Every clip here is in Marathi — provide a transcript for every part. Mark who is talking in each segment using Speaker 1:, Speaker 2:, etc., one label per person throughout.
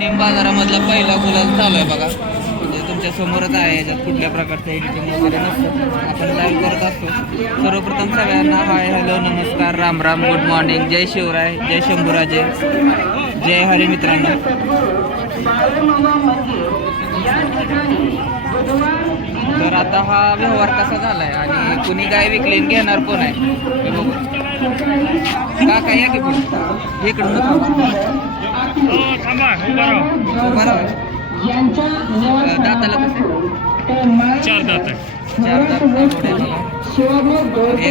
Speaker 1: नेम बाजारामधला पहिला गुलाल चालू आहे बघा. म्हणजे तुमच्या समोरच आहे याच्यात कुठल्या प्रकारचं एडिटिंग वगैरे नसतं. आपण लाईव्ह करत असतो. सर्वप्रथम सगळ्यांना हाय हॅलो नमस्कार राम राम गुड मॉर्निंग जय शिवराय जय शंभूराजे. जय हरी मित्रांनो. तर आता हा व्यवहार कसा झालाय? आणि कुणी काय विकलेन घेणार कोण आहे? हे बघू. काका या की इकडून दाताला कसं
Speaker 2: चार दात आहे.
Speaker 1: एक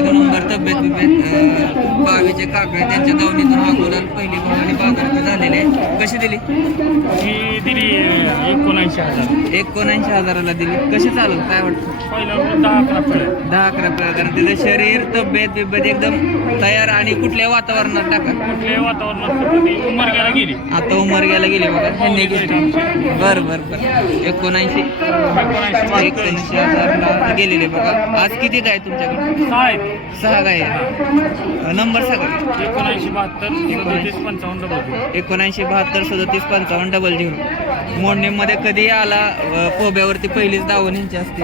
Speaker 1: नंबर तब्येत बिब्येत बावीचे काका आहे, त्यांच्या दावणीतून गुलाल पहिली भावानी बाजारात झालेले आहे. कशी दिली?
Speaker 2: ही दिली एकोणऐंशी हजार.
Speaker 1: एकोणऐंशी हजाराला दिली. कशी चालू काय वाटतं?
Speaker 2: पहिला दहा अकरा फळ.
Speaker 1: दहा अकरा प्रकार कारण त्याचं शरीर तब्येत बिब्येत एकदम तयार आणि कुठल्या वातावरणात टाका?
Speaker 2: कुठल्याही वातावरणात उमरग्याला गेली.
Speaker 1: आता उमर गेला गेली बघा. ह्यांनी बर बर बर. एकोणऐंशी.
Speaker 2: एकोणऐंशी.
Speaker 1: एकोणऐंशी हजारला गेलेले बघा. आज किती काय तुमच्याकडे?
Speaker 2: सहा
Speaker 1: गाय आहे नंबर सांगा.
Speaker 2: एकोणऐंशी बहात्तर सदतीस पंचावन्न डबल
Speaker 1: एकोणऐंशी बहात्तर सदतीस पंचावन्न डबल झिरो मोडणीमध्ये कधी आला अ, पोब्यावरती पहिलीच दावण यांची असते?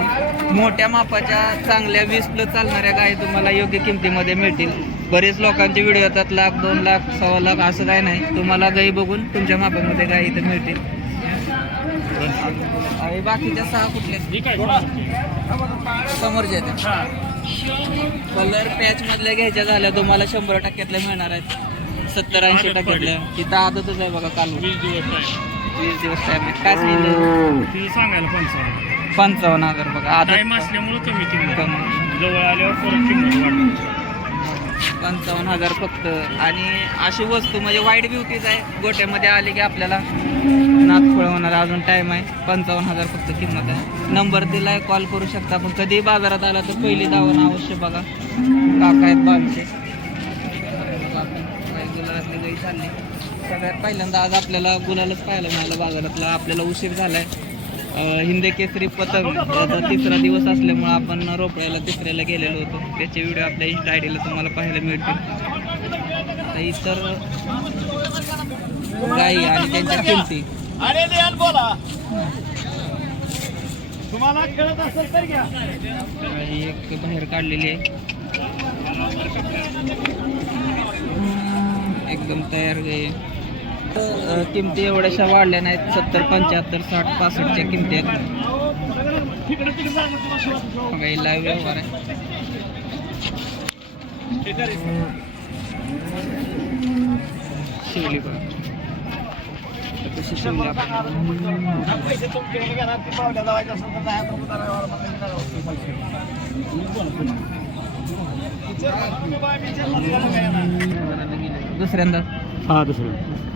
Speaker 1: मोठ्या मापाच्या चांगल्या वीस प्लस चालणाऱ्या गायी तुम्हाला योग्य किमतीमध्ये मिळतील. बरेच लोकांचे व्हिडिओ येतात लाख दोन लाख सव्वा लाख असं काय नाही. तुम्हाला गायी बघून तुमच्या मापामध्ये गायी इथं मिळतील. आणि बाकीच्या सहा कुठल्या
Speaker 2: ठीक आहे
Speaker 1: समोरच्या आहेत. कलर पॅच मधल्या घ्यायच्या झाल्या तुम्हाला शंभर टक्क्यातल्या मिळणार आहेत. सत्तर ऐंशी टक्क्यातल्या तिथं आदतच आहे बघा काल.
Speaker 2: वीस दिवस आहे.
Speaker 1: वीस दिवस टाइम आहे. काय सांगितलं?
Speaker 2: सांगायला पंचावन्न.
Speaker 1: पंचावन्न हजार बघा आदत.
Speaker 2: टाईम असल्यामुळे कमी किंमत.
Speaker 1: कमी.
Speaker 2: जवळ आल्यावर परत किंमत वाढली
Speaker 1: पंचावन्न हजार फक्त. आणि अशी वस्तू म्हणजे वाईट ब्युटीज आहे. गोट्यामध्ये आले की आपल्याला नागफळ होणार अजून टाईम आहे. पंचावन्न हजार फक्त किंमत आहे. नंबर दिलाय कॉल करू शकता पण कधी बाजारात आला तर पहिली धावणं अवश्य बघा. काका आहेत बांधचे गुलाबातली गाई चालली सगळ्यात पहिल्यांदा आज आपल्याला गुलालच पाहायला मिळालं बाजारातला. आपल्याला उशीर झाला आहे हिंदे केसरी पतंग याचा तिसरा दिवस असल्यामुळं आपण रोपड्याला तिसऱ्याला गेलेलो होतो. त्याचे व्हिडिओ आपल्या इंस्टा आय डीला तुम्हाला पाहायला मिळतील. इतर गायी आणि त्यांच्या किमती.
Speaker 2: अरे लिहान बोला. तुम्हाला कळत असेल तर घ्या.
Speaker 1: गायी एक बाहेर काढलेली आहे. एकदम तयार गाई किमती एवढ्याशा वाढल्या नाहीत. सत्तर पंच्याहत्तर साठ पासष्टच्या किमती आहेत. लाईव्ह व्यवहार आहे. शिवली बघा. दुसऱ्यांदा.
Speaker 2: हा दुसरं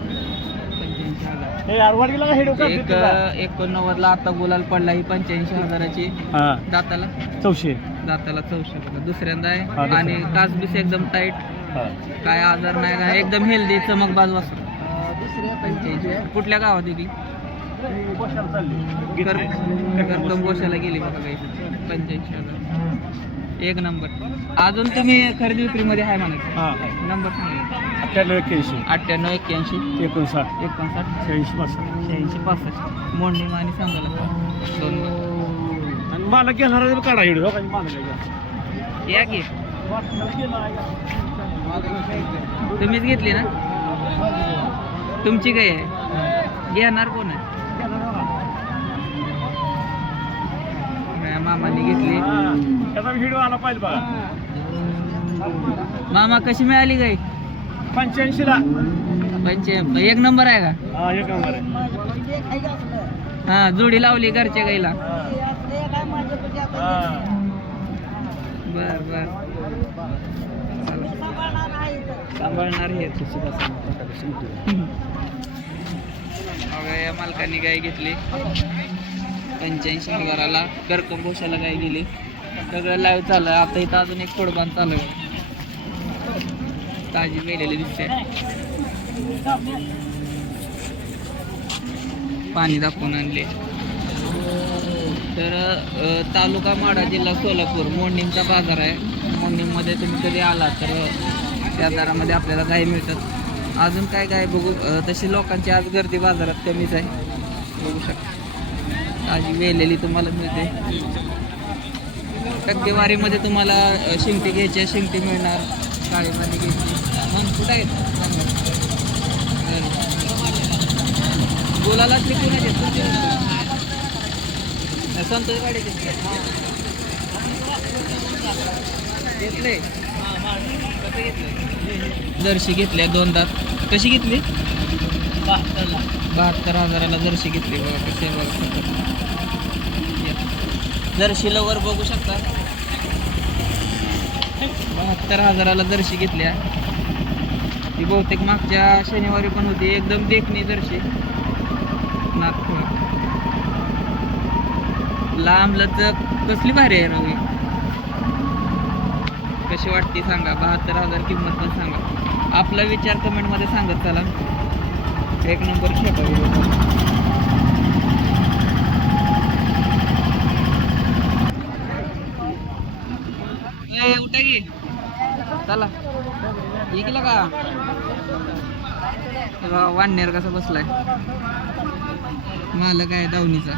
Speaker 1: एक एकोणनव्वदला आता गुलाल पडला ही पंच्याऐंशी हजाराची.
Speaker 2: हा.
Speaker 1: दाताला?
Speaker 2: चौशे.
Speaker 1: दाताला चौशे दुसऱ्यांदा आहे. आणि कासबीस एकदम टाईट
Speaker 2: हा.
Speaker 1: काय आजार नाही काय एकदम हेल्दी चमकबाज वासर पंच्याऐंशी. कुठल्या गावात गेली? करकम गोशाला गेली बघा काही पंच्याऐंशी हजार. एक नंबर. अजून तुम्ही खरेदी विक्रीमध्ये आहे म्हणायचं.
Speaker 2: हा.
Speaker 1: नंबर सांगा.
Speaker 2: अठ्ठ्याण्णव एक्क्याऐंशी.
Speaker 1: अठ्ठ्याण्णव एक्क्याऐंशी.
Speaker 2: एकोणसाठ.
Speaker 1: एकोणसाठ.
Speaker 2: शहाऐंशी पासष्ट.
Speaker 1: शहाऐंशी पासष्ट. मोडणी आणि सांगायला दोन.
Speaker 2: आणि मला घेणार काढा हेडू हो मला
Speaker 1: या की. तुम्हीच घेतली ना? तुमची काय आहे? घेणार कोण आहे? माझ्या मामाने घेतली.
Speaker 2: त्याचा व्हिडिओ आला पाहिजे बघा.
Speaker 1: मामा कशी मिळाली गाई
Speaker 2: पंच्याऐंशी ला.
Speaker 1: पंचे एक नंबर आहे का?
Speaker 2: हा एक नंबर आहे.
Speaker 1: हा जोडी लावली घरच्या गाईला.
Speaker 2: हा.
Speaker 1: बर बर. सांभाळणार हे अगं या मालकाने गाय घेतली. पंच्याऐंशी हजाराला भोशाला गाय गेली. सगळं लाईव्ह चालू आहे. आता इथं अजून एक थोडं चालू आहे. ताजी मेलेली दिसते. पाणी दाखवून आणले. तर तालुका माडा जिल्हा सोलापूर मोडणींचा बाजार आहे. मॉर्निंगमध्ये तुम्ही कधी आला तर त्या दरामध्ये आपल्याला गाय मिळतात. अजून काय काय बघू तशी लोकांची आज गर्दी बाजारात कमीच आहे. बघू शकता. ताजी वेलेली तुम्हाला मिळते. टक्केवारीमध्ये तुम्हाला शिंगटी घ्यायची आहे, शिंगटी मिळणार. काळीमध्ये घेतली मग कुठं आहेत बोलायला ते कोणाची आहेत? नाही, संतोष गाडी घेतले? जर्शी घेतल्या दोनदा. कशी घेतली? बहात्तर हजाराला जर्शी घेतली. बघा कसे बघा. जर्शी लवर बघू शकता. बहात्तर हजाराला जर्शी घेतल्या. ती बहुतेक मागच्या शनिवारी पण होती. एकदम देखणी जर्शी. नागपूर. लांब लचक कसली भारी आहे रवी. कशी वाटते सांगा. बहात्तर हजार किंमत पण सांगा. आपला विचार कमेंटमध्ये सांगत चला. एक नंबर खेळा की? चला. ये केला का वाननेर कसा बसलाय? मालक आहे दावणीचा.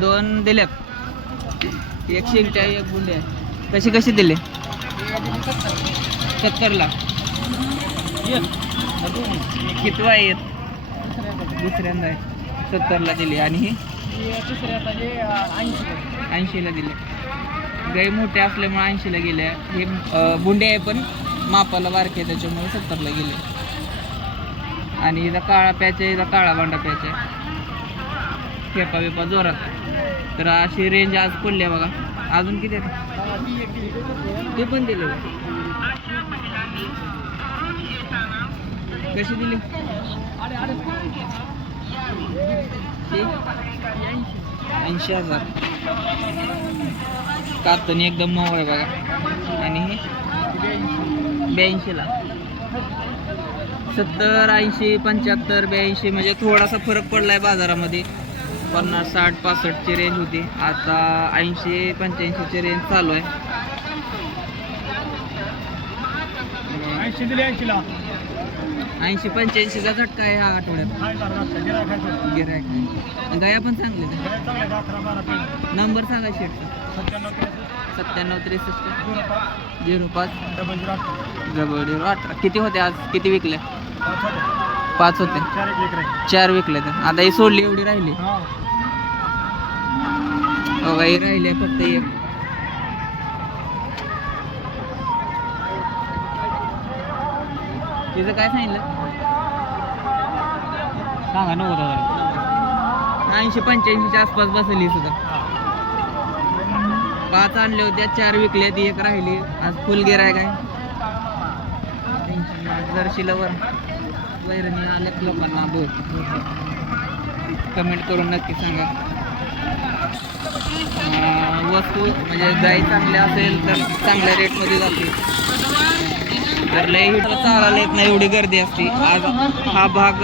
Speaker 1: दोन दिल्यात एक शिंगटी आहे एक बुंडी आहे. कशी कशी दिले? सत्तरला. कितवा आहे? येत दुसऱ्यांदा आहे. सत्तरला दिली. आणि ही? ऐंशीला दिले. गाई मोठे असल्यामुळे ऐंशीला गेले. हे बुंडे आहे पण मापाला बारके त्याच्यामुळे सत्तरला गेले. आणि इथं काळा पॅच आहे इथं काळा बांडा पॅच आहे. फेपा बिपा जोरात तर अशी रेंज आज पडली आहे बघा. अजून किती आहेत ते पण दिले कशी दिली? ऐंशी हजार. कातणी एकदम मऊ आहे बघा. आणि ब्याऐंशीला. सत्तर ऐंशी पंच्याहत्तर ब्याऐंशी म्हणजे थोडासा फरक पडला आहे बाजारामध्ये. पन्नास साठ पासष्टची रेंज होती. आता ऐंशी पंच्याऐंशीची रेंज चालू आहे.
Speaker 2: ऐंशी दिली ऐंशीला.
Speaker 1: ऐंशी पंच्याऐंशीचा झटका आहे ह्या आठवड्यात.
Speaker 2: गिरायक
Speaker 1: गिरायक गाया पण चांगले नंबर सांगा शेटचा
Speaker 2: सत्त्याण्णव त्रेसष्ट. झिरो पाच. डबल झिरो अठरा.
Speaker 1: किती होते आज? किती विकले?
Speaker 2: पाच होते. चार
Speaker 1: विकले तर. आता ही सोडली एवढी राहिली.
Speaker 2: हो
Speaker 1: ही राहिली आहे फक्त एक. तिचं काय सांगितलं?
Speaker 2: सांगा नव्वद हजार
Speaker 1: ऐंशी पंच्याऐंशीच्या आसपास बसली सुद्धा. पाच आणले होत्या चार विकले ती एक राहिली. आज फुल गिराय काय? जर्शीला वर. वैरणी आल्यात लोकांना बहुत कमेंट करून नक्की सांगा. वस्तू म्हणजे गाई चांगल्या असेल तर चांगल्या रेटमध्ये जाते. तर लई हिटला चालायला येत नाही एवढी गर्दी असते. आज हा भाग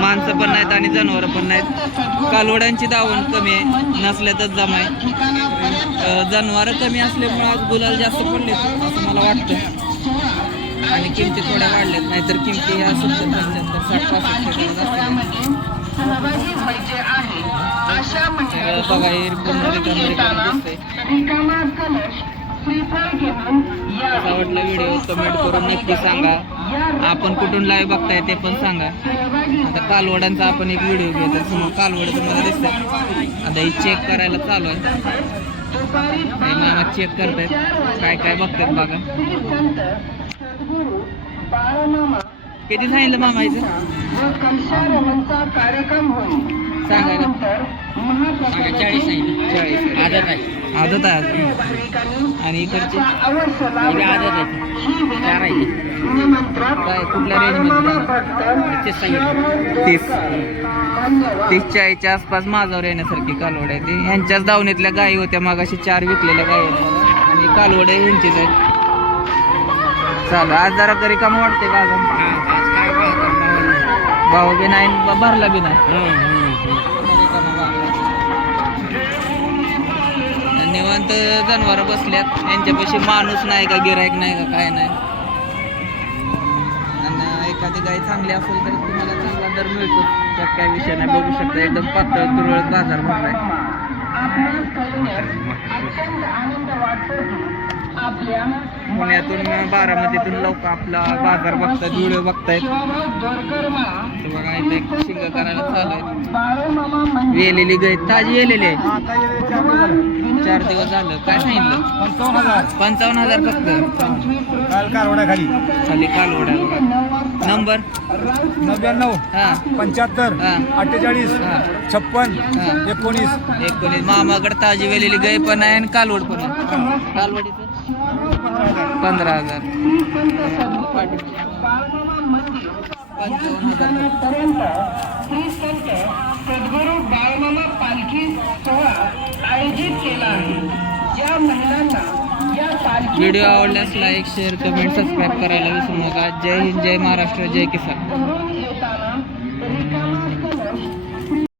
Speaker 1: माणसं पण नाहीत आणि जनावरं पण नाहीत. कालवडांची दावण कमी आहे नसल्यातच जमा आहे जनावरं कमी असल्यामुळे आज गुलाल जास्त पडले असं मला वाटतं. आणि किमती थोड्या वाढल्यात नाहीतर किमती या सत्तर पंच्याहत्तर साठ पासष्ट बघा वाटला व्हिडिओ कमेंट करून नक्की सांगा. आपण कुठून लाईव्ह बघताय ते पण सांगा. आता कालवडांचा आपण एक व्हिडिओ घेऊ तर समोर कालवड तुम्हाला दिसतंय. आता ही चेक करायला चालू आहे. मामा चेक करतायत. काय काय बघतायत बघा. किती सांगितलं मामा हिचं सांगायला चाळीस चाळीस. आदत आहे. आदत आहे. अजून. आणि इकडची आदत आहे. चार आहे. काय कुठल्या रेंजमध्ये तीस सांगितलं. तीस. तीस चाळीसच्या आसपास माझ्यावर येण्यासारखी कालवड आहे ती ह्यांच्याच दावणीतल्या गायी होत्या. मागाशी चार विकलेल्या गायी आहेत. आणि कालवड ह्यांचीच आहेत. चालू. आज जरा तरी कमी वाटते बाजार भाऊ बी नाही भरला बी नाही. निवांत जनावर बसल्यात. यांच्यापाशी माणूस नाही का गिरायक नाही का काय नाही. एखादी गाय चांगली असेल तर तुम्हाला चांगला दर मिळतो. त्यात काय विषय नाही. बघू शकता एकदम पातळ तुरळक बाजार भरलाय पुण्यातून बारामतीतून लोक आपला बाजार बघतायत व्हिडिओ बघतायत. बघा इथे एक शिंग करायला चालू आहे. वेलेली गाय ताजी येलेली आहे.
Speaker 2: चार दिवस झाले.
Speaker 1: काय सांगितलं?
Speaker 2: पंचावन्न हजार
Speaker 1: पंचावन्न हजार फक्त.
Speaker 2: काल कारवड्याखाली
Speaker 1: खाली कालवडा नंबर?
Speaker 2: नव्याण्णव
Speaker 1: हा.
Speaker 2: पंच्याहत्तर
Speaker 1: हा.
Speaker 2: अठ्ठेचाळीस
Speaker 1: हा.
Speaker 2: छप्पन
Speaker 1: हा.
Speaker 2: एकोणीस.
Speaker 1: एकोणीस. मामाकडे ताजी वेलेली गाय पण आहे आणि कालवड पण आहे. कालवडीचं? पंधरा हजार पंचावन्न हजार.
Speaker 3: सद्गुरू बाळमामा पालखी सोहळा आयोजित केला आहे या महिलांना
Speaker 1: व्हिडिओ आवडल्यास लाईक शेअर कमेंट सबस्क्राईब करायला विसरू नका जय हिंद जय महाराष्ट्र जय किसान